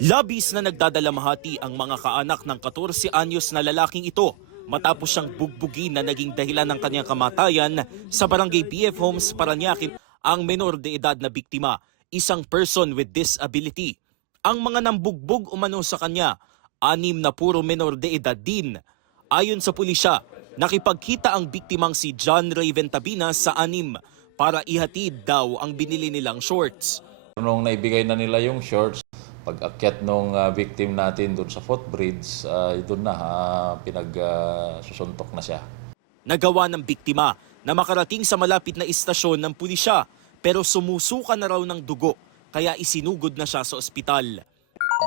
Labis na nagdadalamhati ang mga kaanak ng 14 anyos na lalaking ito matapos siyang bugbugin na naging dahilan ng kanyang kamatayan sa Barangay BF Homes, Parañaque. Ang menor de edad na biktima, isang person with disability. Ang mga nambugbog umano sa kanya, 6 na puro menor de edad din. Ayon sa pulisya, nakipagkita ang biktimang si John Raven Tabina sa 6 para ihatid daw ang binili nilang shorts. Nung naibigay na nila yung shorts, pag-akyat nung victim natin doon sa footbridge, doon na pinagsusuntok na siya. Nagawa ng biktima na makarating sa malapit na istasyon ng pulisya pero sumusuka na raw ng dugo kaya isinugod na siya sa ospital.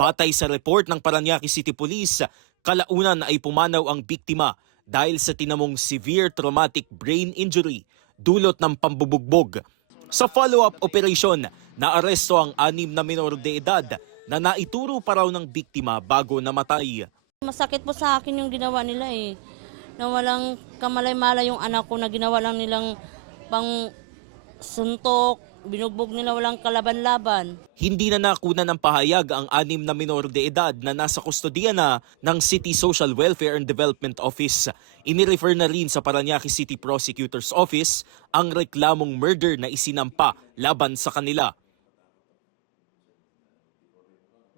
Batay sa report ng Parañaque City Police, kalaunan ay pumanaw ang biktima dahil sa tinamong severe traumatic brain injury dulot ng pambubugbog. Sa follow-up operation, naaresto ang 6 na menor de edad na naituro pa raw ng biktima bago namatay. Masakit po sa akin yung ginawa nila na walang kamalay-malay yung anak ko na ginawa lang nilang pang suntok, binugbog nila walang kalaban-laban. Hindi na nakunan ng pahayag ang 6 na menor de edad na nasa kustodiya na ng City Social Welfare and Development Office. Inirefer na rin sa Parañaque City Prosecutor's Office ang reklamong murder na isinampa laban sa kanila.